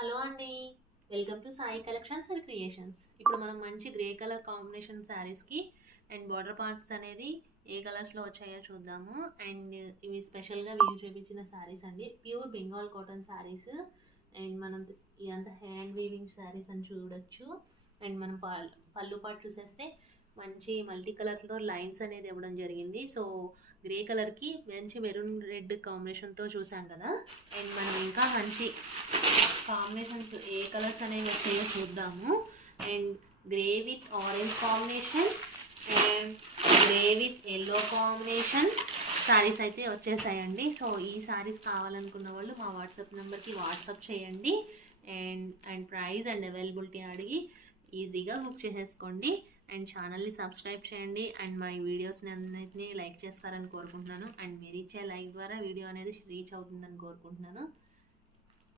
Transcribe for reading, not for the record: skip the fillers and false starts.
Hello అండి. Welcome to Sai collections and creations. ఇప్పుడు మనం మంచి గ్రే కలర్ కాంబినేషన్ శారీస్కి అండ్ బార్డర్ పార్ట్స్ అనేది ఏ కలర్స్లో వచ్చాయో చూద్దాము. అండ్ ఇవి స్పెషల్గా వ్యూ చేయించిన శారీస్ అండి, pure Bengal cotton saris. And మనం ఇదంతా హ్యాండ్ వీవింగ్ శారీస్ అని చూడొచ్చు. అండ్ మనం పళ్ళు పాటు చూసేస్తే మంచి మల్టీ కలర్తో లైన్స్ అనేది ఇవ్వడం జరిగింది. సో గ్రే కలర్కి మంచి మెరూన్ రెడ్ కాంబినేషన్తో చూసాం కదా. అండ్ మనం ఇంకా మంచి కాంబినేషన్స్ ఏ కలర్స్ అనేవి వచ్చాయో చూద్దాము. And grey with orange combination and grey with yellow combination saris అయితే వచ్చేసాయండి. సో ఈ శారీస్ కావాలనుకున్న వాళ్ళు మా వాట్సాప్ నెంబర్కి వాట్సాప్ చేయండి. అండ్ ప్రైస్ అండ్ అవైలబిలిటీ అడిగి ఈజీగా బుక్ చేసేసుకోండి. అండ్ ఛానల్ని సబ్స్క్రైబ్ చేయండి. అండ్ మా వీడియోస్ని అన్నిటినీ లైక్ చేస్తారని కోరుకుంటున్నాను. అండ్ మీరు ఇచ్చే లైక్ ద్వారా వీడియో అనేది రీచ్ అవుతుందని కోరుకుంటున్నాను.